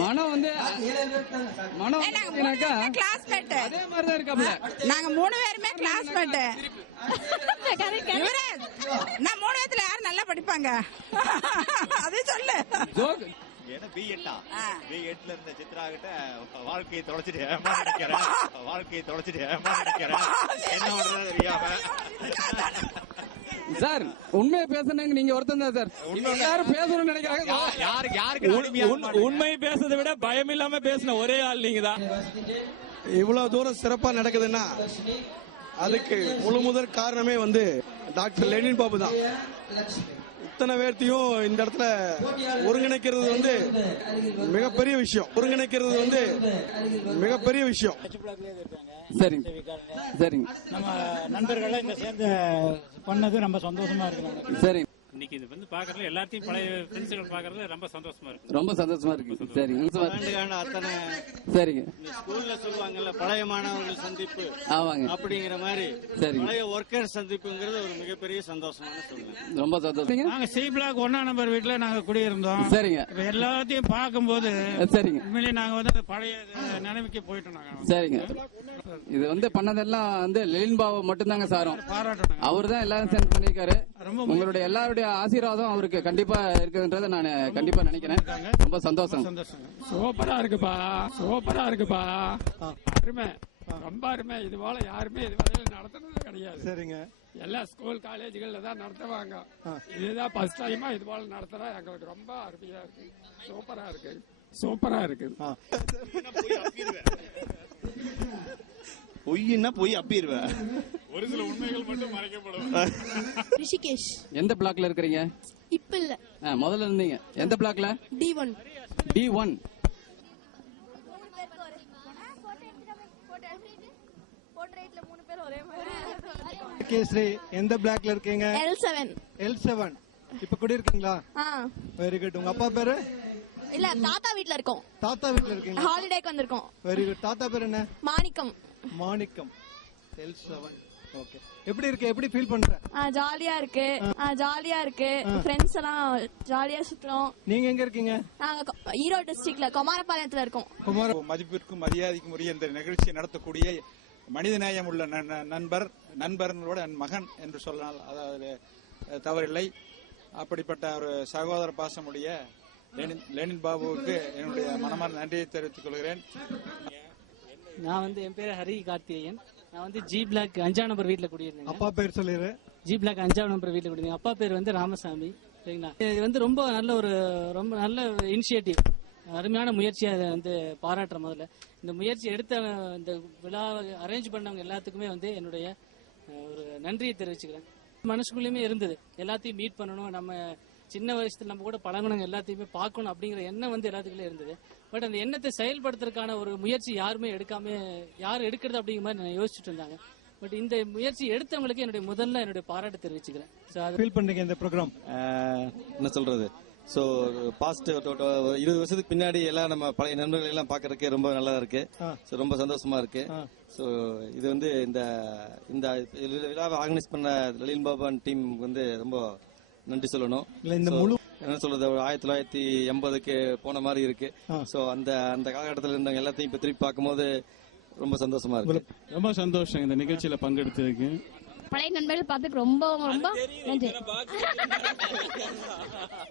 மனம் வந்து மனம் கிளாஸ்மேட் அதே மாதிரிதான் இருக்காப்ல. நாங்க 3 பேருமே கிளாஸ்மேட். நான் 3 பேத்துல யாரு நல்லா படிப்பாங்க அதே சொல்லு. B8 இருந்த சித்ரா கிட்ட வாழ்க்கையை தொலைச்சிட்டு என்ன பண்றது தெரியாம. சார் உண்மையை பேசுனாங்க நீங்க ஒருத்தன் தான் சார். எல்லாரும் பேசணும்னு நினைக்கிறாங்க. யாருக்கு உண்மை பேசுறதை விட பயம் இல்லாம பேசின ஒரே ஆள் நீங்க தான். இவ்வளவு தூரம் சிறப்பா நடக்குதுன்னா அதுக்கு முதற் காரணமே வந்து டாக்டர் லெனின் பாபு தான். இத்தனை பேர்த்தையும் இந்த இடத்துல ஒருங்கிணைக்கிறது வந்து மிகப்பெரிய விஷயம். சரிங்க சரிங்க. நம்ம நண்பர்கள் இங்க சேர்ந்து பண்ணது ரொம்ப சந்தோஷமா இருக்கு. சரிங்க. இன்னைக்கு இது வந்து பாக்குறது எல்லாத்தையும் பழைய ஃப்ரெண்ட்ஸ்கள் பாக்குறது ரொம்ப சந்தோஷமா இருக்கு. ரொம்ப சந்தோஷமா இருக்கு. சரிங்க அத்தனை சரிங்க. ஸ்கூல்ல சொல்லுவாங்கல்ல பழைய மாணவர்கள் சந்திப்பு ஆமாங்க அப்படிங்கிற மாதிரி சரிங்க. பழைய ஒர்க்கர் சந்திப்புங்கிறது ஒரு மிகப்பெரிய சந்தோஷமான சொல்லுங்க. ரொம்ப சந்தோஷம். நாங்க சி பிளாக் 1 நம்பர் வீட்டுல நாங்க குடியிருந்தோம். சரிங்க. இப்ப எல்லாத்தையும் பார்க்கும்போது சரிங்க உண்மையிலேயே நாங்க வந்து பழைய நிலைமைக்கு போயிட்டோம். நாங்க சரிங்க. இது வந்து பண்ணதெல்லாம் வந்து லெனின் பாபு மட்டும்தாங்க சாரும். பாராட்டணும். அவர் தான் எல்லாரும் சேர்ந்து பண்ணிருக்காரு. உங்களுடைய எல்லாருடைய ஆசீர்வாதம் அவருக்கு கண்டிப்பா இருக்குன்றத நான் கண்டிப்பா நினைக்கிறேன். ரொம்ப சந்தோஷம். சூப்பரா இருக்குப்பா அருமை, ரொம்ப அருமை. இது போல யாருமே இது வரையில நடத்துனது கிடையாது. சரிங்க. எல்லா ஸ்கூல் காலேஜ்கள்ல தான் நடத்துவாங்க. இதுதான் ஃபர்ஸ்ட் டைமா இது போல நடத்துறா. எங்களுக்கு ரொம்ப அருமையா இருக்கு. சூப்பரா இருக்கு. பொய்னா போய் அப்பிடுவேன். ஒரு சில உண்மைகள் மட்டும் மறைக்கப்படும். ரிஷிகேஷ். எந்த பிளாக்ல இருக்கீங்க? இப்ப இல்ல, முதல்ல இருந்தீங்க. எந்த பிளாக்ல? D1. D1. கேஸ்ரீ எந்த பிளாக்ல இருக்கீங்க? L7. இப்ப குடி இருக்கீங்களா? Very good. உங்க அப்பா பேரு? இல்ல, தாத்தா வீட்ல இருக்கோம். தாத்தா வீட்ல இருக்கீங்க. ஹாலிடேக்கு வந்திருக்கோம். Very good. தாத்தா பேர் என்ன? மாணிக்கம். L7. ஓகே. எப்படி இருக்கு? எப்படி ஃபீல் பண்ற? ஜாலியா இருக்கு. ஃப்ரெண்ட்ஸ் எல்லாம் ஜாலியா சுத்துறோம். நீங்க எங்க இருக்கீங்க? நாங்க ஈரோடு டிஸ்ட்ரிக்ட்ல குமாரபாளையத்துல இருக்கோம். மதிப்பிற்கும் மரியாதைக்கும் உரிய இந்த நிகழ்ச்சியை நடத்தக்கூடிய மனிதநேயம் உள்ள நண்பர்களோட மகன் என்று சொல்லலாம், அதாவது தவறில்லை. அப்படிப்பட்ட ஒரு சகோதர பாசமுடைய லெனின் பாபுவுக்கு என்னுடைய மனமார்ந்த நன்றியை தெரிவித்துக் கொள்கிறேன். நான் வந்து என் பேர் ஹரி கார்த்திகேயன். நான் வந்து ஜி பிளாக் 5 நம்பர் வீட்டுல குடியிருந்தேன். அப்பா பேர் சொல்லிடு. ஜி பிளாக் 5 நம்பர் வீட்டுல குடியிருந்தேன். அப்பா பேர் வந்து ராமசாமி. சரிங்களா. இது வந்து ரொம்ப நல்ல இனிஷியேட்டிவ், அருமையான முயற்சியை வந்து பாராட்டுற. முதல்ல இந்த முயற்சி எடுத்த இந்த விழாவை அரேஞ்ச் பண்ணவங்க எல்லாத்துக்குமே வந்து என்னுடைய ஒரு நன்றியை தெரிவிச்சுக்கிறேன். மனசுக்குள்ளேயுமே இருந்தது எல்லாத்தையும் மீட் பண்ணணும், நம்ம சின்ன வயசுல நம்ம கூட பழகணும், எல்லாத்தையுமே பார்க்கணும் அப்படிங்கிற எண்ணம் வந்து எல்லாத்துக்குள்ளே இருந்தது. பட் அந்த எண்ணத்தை செயல்படுத்துறதுக்கான ஒரு முயற்சி யாருமே யார் எடுக்கிறது அப்படிங்கிற மாதிரி நான் யோசிச்சுட்டு இருந்தாங்க. பட் இந்த முயற்சி எடுத்தவங்களுக்கு என்னுடைய பாராட்டு தெரிவிச்சுக்கிறேன். ஃபீல் பண்றீங்க இந்த ப்ரோக்ராம்? என்ன சொல்றது, ஸோ பாஸ்ட் 20 வருஷத்துக்கு பின்னாடி எல்லாம் நம்ம பழைய நண்பர்கள் எல்லாம் பாக்குறதுக்கு ரொம்ப நல்லா இருக்கு. ரொம்ப சந்தோஷமா இருக்கு. ஸோ இது வந்து இந்த விழாவை ஆர்கனைஸ் பண்ண லெனின் பாபு டீம் வந்து ரொம்ப நன்றி சொல்லணும். இந்த முழு என்ன சொல்றது, 1980க்கு போன மாதிரி இருக்கு. ஸோ அந்த காலகட்டத்தில் இருந்தவங்க எல்லாத்தையும் இப்ப திருப்பி பார்க்கும்போது ரொம்ப சந்தோஷமா இருக்கு. ரொம்ப சந்தோஷம் இந்த நிகழ்ச்சியில பங்கெடுத்ததுக்கு. பழைய நண்பர்கள் பார்த்துக்கு ரொம்ப நன்றி.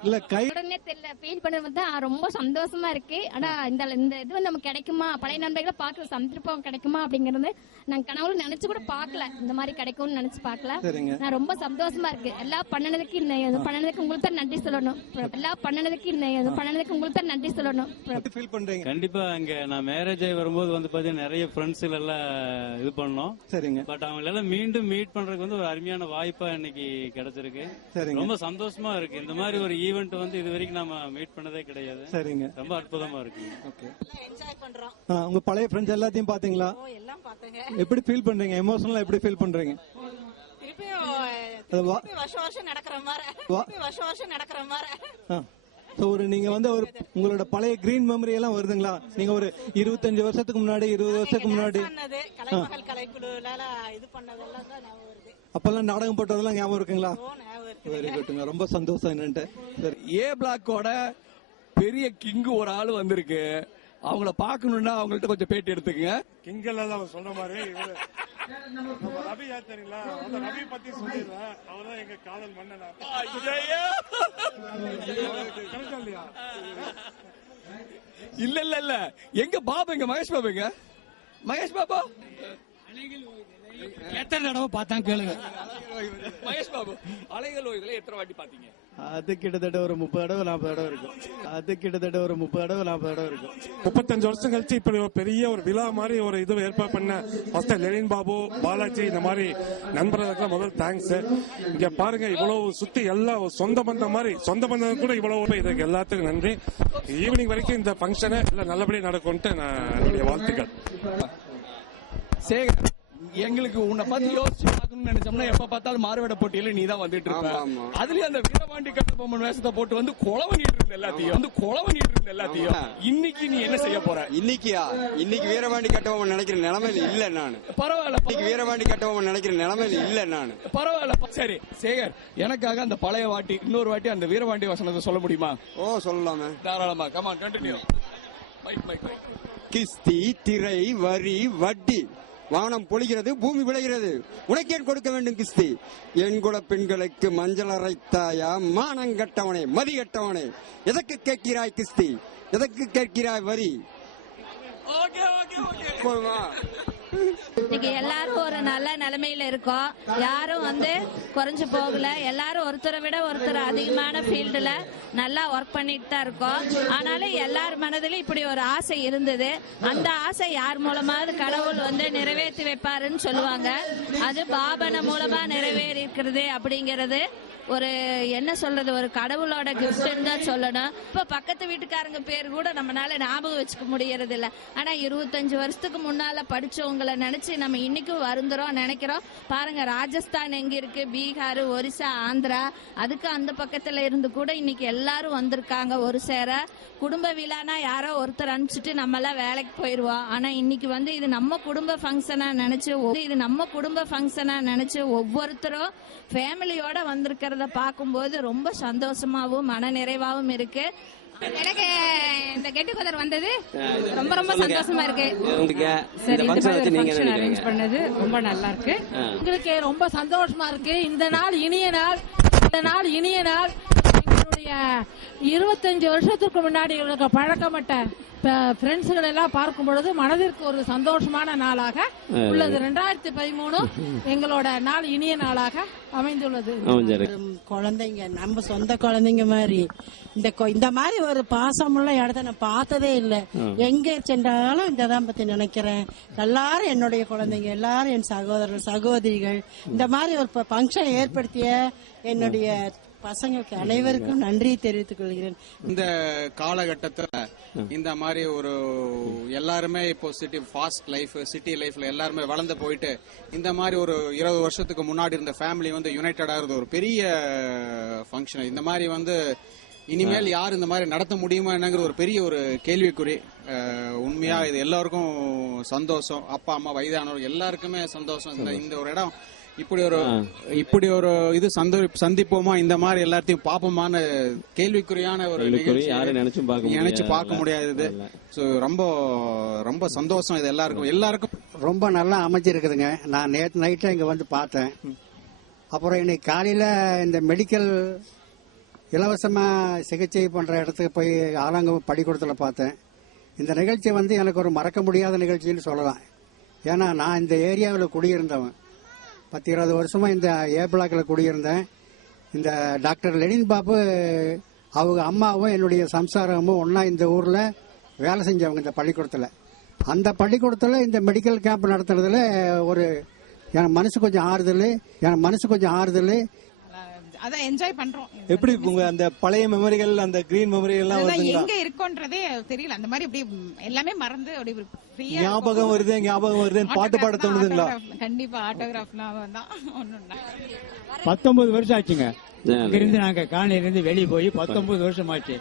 இல்ல கை உடனே தெரியல ஃபீல் பண்றது தான் ரொம்ப சந்தோஷமா இருக்கு. ஆனா இந்த இது வந்து நமக்கு கிடைக்குமா, பழைய நண்பர்களை பார்க்க சந்தர்ப்பம் கிடைக்குமா அப்படிங்கறது நான் கனவுல நினைச்சு கூட பார்க்கல. இந்த மாதிரி கிடைக்கும்னு நினைச்சு பார்க்கல. நான் ரொம்ப சந்தோஷமா இருக்கு. எல்லாம் பண்ணனதுக்கு உங்களுக்கு தான் நன்றி சொல்லணும். உங்களுக்கு தான் நன்றி சொல்லணும். ஃபீல் பண்றீங்க? கண்டிப்பா அங்க நான் மேரேஜ் ஆகி வரும்போது வந்து பாத்தீங்கன்னா நிறைய ஃப்ரெண்ட்ஸ் எல்லாம் இது பண்ணோம். சரிங்க. பட் அவங்க எல்லாம் மீண்டும் மீட் பண்றதுக்கு வந்து ஒரு அருமையான வாய்ப்பா இன்னைக்கு கிடைச்சிருக்கு. ரொம்ப சந்தோஷமா இருக்கு. இந்த மாதிரி ஒரு ஈவென்ட் வந்து இது வரைக்கும் நாம மீட் பண்ணதே கிடையாது. சரிங்க. ரொம்ப அற்புதமா இருக்கு. என்ஜாய் பண்றோம். உங்க பழைய ஃப்ரெண்ட்ஸ் எல்லாத்தையும் பாத்தீங்களா? எல்லாம் பார்த்தேங்க. எப்படி ஃபீல் பண்றீங்க? எமோஷனலா எப்படி ஃபீல் பண்றீங்க? வருஷம் நடக்கிற மாதிரி. ஒரு நீங்க வந்து ஒரு உங்களோட பழைய கிரீன் மெமரி எல்லாம் வருதுங்களா? நீங்க ஒரு 25 வருஷத்துக்கு முன்னாடி 20 வருஷத்துக்கு முன்னாடி அப்பெல்லாம் நாடகம் போட்டதெல்லாம் ஞாபகம் இருக்குங்களா? வெரி குட்ங்க, ரொம்ப சந்தோஷம். என்னன்ட்டு சரி, ஏ பிளாக்கோட பெரிய கிங்கு ஒரு ஆள் வந்திருக்கு. அவங்கள பாக்கணும்னா அவங்கள்ட்ட கொஞ்சம் பேட்டி எடுத்துக்கங்க. கிங்கெல்லாம் அவர் சொன்ன மாதிரி நம்ம ரவி தெரியுங்களா, அந்த ரவி பத்தி சொல்லிடுறேன். அவர்தான் எங்க காதல் மன்னனா. இல்ல இல்ல இல்ல, எங்க பாபு, எங்க மகேஷ் பாபு, எங்க மகேஷ் பாபு எத்தனை தடவை பார்த்தா கேளுங்க. மகேஷ் பாபு, அலைகள் ஓய்வுல எத்தனை வாட்டி பாத்தீங்க? அது கிட்டத்தட்ட ஒரு 30 தடவை 40 தடவை இருக்கும். அது கிட்டத்தட்ட ஒரு 30 தடவை 40 தடவை இருக்கும். 35 வருஷம் கழிச்சு இப்படி ஒரு பெரிய ஒரு விழா மாதிரி ஒரு இது ஏற்பாடு பண்ண ஃபர்ஸ்ட் லெனின் பாபு, பாலாஜி, இந்த மாதிரி நண்பர்களுக்கு முதல் தேங்க்ஸ். இங்க பாருங்க, இவ்வளவு சுத்தி எல்லாம் சொந்த பந்தம் மாதிரி, சொந்த பந்தம் கூட இவ்வளவு, இதுக்கு எல்லாத்துக்கும் நன்றி. ஈவினிங் வரைக்கும் இந்த ஃபங்க்ஷனை நல்லபடியா நடக்கும்ட்டு நான் என்னுடைய வாழ்த்துக்கள். சேகர், எங்களுக்கு உன்னை பார்த்து யோசிச்சு பார்க்கணும்னு நினைச்சோம்னா எப்ப பார்த்தாலும் மாறுவேட போட்டியில நீ தான் வந்துட்டு இருப்ப. அதுலயும் அந்த வீரபாண்டி கட்டபொம்மன் வேஷத்தை போட்டு வந்து கொலை பண்ணிட்டு இருந்த எல்லாத்தையும் இன்னைக்கு நீ என்ன செய்ய போற? இன்னைக்கு வீரபாண்டி கட்டபொம்மன் நினைக்கிற நிலைமையில இல்ல நானு. பரவாயில்ல, வீரபாண்டி கட்டபொம்மன் நினைக்கிற நிலைமையில இல்ல நானு. பரவாயில்ல. சரி சேகர், எனக்காக அந்த பழைய வாட்டி இன்னொரு வாட்டி அந்த வீரபாண்டி வசனத்தை சொல்ல முடியுமா? சொல்லலாமே, தாராளமா. Come on, continue. கிஸ்தி, திரை, வரி, வட்டி, வானம் பொழிகிறது, பூமி விளைகிறது, உனக்கேன் கொடுக்க வேண்டும் கிஸ்தி? என் குல பெண்களுக்கு மஞ்சள் அரைத்தாயா? மானங்கட்டவனே, மதிகட்டவனே, எதற்கு கேட்கிறாய் கிஸ்தி? எதற்கு கேட்கிறாய் வரி? இன்னைக்கு எல்லாரும் ஒரு நல்ல நிலைமையில இருக்கோம். யாரும் குறைஞ்சு போகல. எல்லாரும் ஒருத்தரை விட ஒருத்தர் அதிகமான ஃபீல்டுல நல்லா ஒர்க் பண்ணிட்டு தான் இருக்கோம். ஆனாலும் எல்லார் மனதிலும் இப்படி ஒரு ஆசை இருந்தது. அந்த ஆசை யார் மூலமாவது கடவுள் நிறைவேற்றி வைப்பாருன்னு சொல்லுவாங்க. அது பாபன மூலமா நிறைவேறி இருக்கிறது அப்படிங்கறது ஒரு என்ன சொல்றது, ஒரு கடவுளோட கிஃப்ட்னு தான் சொல்லணும். இப்ப பக்கத்து வீட்டுக்காரங்க பேர் கூட நம்மளால ஞாபகம் வச்சுக்க முடியறது இல்ல. ஆனா 25 வருஷத்துக்கு முன்னால படிச்சவங்களை நினைச்சு நம்ம இன்னைக்கும் வருந்துறோம், நினைக்கிறோம். பாருங்க, ராஜஸ்தான் எங்க இருக்கு, பீகார், ஒரிசா, ஆந்திரா, அதுக்கு அந்த பக்கத்துல இருந்து கூட இன்னைக்கு எல்லாரும் வந்திருக்காங்க ஒரு சேர. குடும்ப விழானா யாரோ ஒருத்தர் அனுப்பிச்சுட்டு நம்ம எல்லாம் வேலைக்கு போயிருவோம். ஆனா இன்னைக்கு இது நம்ம குடும்ப ஃபங்க்ஷனா நினைச்சு ஒவ்வொருத்தரும் ஃபேமிலியோட வந்திருக்கிறத பார்க்கும்போது ரொம்ப சந்தோஷமாவும் மன நிறைவாவும் இருக்கு. எனக்கு இந்த கெட் டுகெதர் வந்தது ரொம்ப ரொம்ப சந்தோஷமா இருக்கு. சரி, இந்த ஃபங்க்ஷன் அரேஞ்ச் பண்ணது ரொம்ப நல்லா இருக்கு. உங்களுக்கு ரொம்ப சந்தோஷமா இருக்கு. இந்த நாள் இனிய நாள். எங்களுடைய 25 வருஷத்துக்கு முன்னாடி எங்களுக்கு பழக்கப்பட்ட ஃப்ரெண்ட்ஸ்கள் எல்லாம் பார்க்கும் பொழுது மனதிற்கு ஒரு சந்தோஷமான நாளாக உள்ளது. 2013 எங்களோட நாள் இனிய நாளாக அமைந்துள்ளது. குழந்தைங்க நம்ம சொந்த குழந்தைங்க மாதிரி இந்த மாதிரி ஒரு பாசமுள்ள இடத்த நான் பார்த்ததே இல்லை. எங்க சென்றாலும் இதான் பத்தி நினைக்கிறேன். எல்லாரும் என்னுடைய குழந்தைங்க, எல்லாரும் என் சகோதரர்கள் சகோதரிகள். இந்த மாதிரி ஒரு ஃபங்க்ஷன் ஏற்படுத்திய என்னுடைய பசங்களுக்கு அனைவருக்கும் நன்றி தெரிவித்துக் கொள்கிறேன். இந்த காலகட்டத்துல இந்த மாதிரி ஒரு எல்லாருமே இப்போ ஃபாஸ்ட் லைஃப், சிட்டி லைஃப்ல எல்லாருமே வளர்ந்து போயிட்டு இந்த மாதிரி ஒரு 20 வருஷத்துக்கு முன்னாடி இருந்த ஃபேமிலி யுனைடெடா இருந்த ஒரு பெரிய ஃபங்க்ஷன். இந்த மாதிரி இனிமேல் யார் இந்த மாதிரி நடத்த முடியுமா என்னங்கிற ஒரு பெரிய ஒரு கேள்விக்குறி. உண்மையா இது எல்லாருக்கும் சந்தோஷம். அப்பா அம்மா வயதானவர்கள் எல்லாருக்குமே சந்தோஷம். இந்த ஒரு இடம் இப்படி ஒரு இது சந்திப்போமா, இந்த மாதிரி எல்லாத்தையும் பாப்போமான கேள்விக்குறியான ஒரு நினைச்சு பார்க்க முடியாது. ரொம்ப ரொம்ப சந்தோஷம் இது எல்லாருக்கும் ரொம்ப நல்லா அமைச்சிருக்குதுங்க. நான் நேற்று நைட்ல இங்க வந்து பார்த்தேன். அப்புறம் இன்னைக்கு காலையில இந்த மெடிக்கல் இலவசமா சிகிச்சை பண்ற இடத்துக்கு போய் ஆலங்கம் பள்ளிக்கூடத்துல பார்த்தேன். இந்த நிகழ்ச்சி எனக்கு ஒரு மறக்க முடியாத நிகழ்ச்சின்னு சொல்லலாம். ஏன்னா நான் இந்த ஏரியாவில் குடியிருந்தவன். 10-20 வருஷமா இந்த ஏ பிளாக்ல குடியிருந்தேன். இந்த டாக்டர் லெனின் பாபு அவங்க அம்மாவும் என்னுடைய சம்சாரமும் ஒன்னா இந்த ஊர்ல வேலை செஞ்சவங்க இந்த பள்ளிக்கூடத்துல. அந்த பள்ளிக்கூடத்துல இந்த மெடிக்கல் கேம்ப் நடத்துறதுல என் மனசு கொஞ்சம் ஆறுதல். அதான் என்ஜாய் பண்றோம். எப்படி உங்க அந்த பழைய மெமரிகள், அந்த கிரீன் மெமரி எல்லாம் எங்க இருக்கோன்றதே தெரியல. அந்த மாதிரி அப்படி எல்லாமே மறந்து ஞாபகம் வருது. பாட்டு பாட தோணுதுங்களா? கண்டிப்பா ஆட்டோகிராஃப்லாம் தான். 19 வருஷம் ஆச்சுங்க. இங்கிருந்து நாங்க காலையில இருந்து வெளியே போய் 19 வருஷம் ஆச்சு.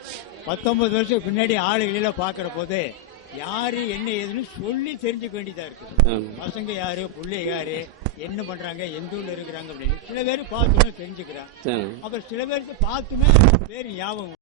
19 வருஷம் பின்னாடி ஆளுகளில பாக்குற போது யாரு என்ன ஏதுன்னு சொல்லி தெரிஞ்சுக்க வேண்டியதா இருக்கு. ஆமா. பசங்க யாரு, பிள்ளை யாரு, என்ன பண்றாங்க, எந்த ஊர்ல இருக்கிறாங்க அப்படின்னு சில பேர் பார்த்துமே தெரிஞ்சுக்கிறான். சரி. அப்புறம் சில பேருக்கு பார்த்துமே பேர் ஞாபகம்